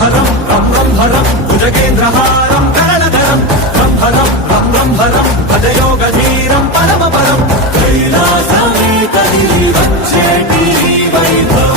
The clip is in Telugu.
హరం రం భుజగేంద్రహారం కరణధరం రం హరం భజయోగధీరం పరమపరం కైలాసమే కదిలి వచ్చేటి వైభవం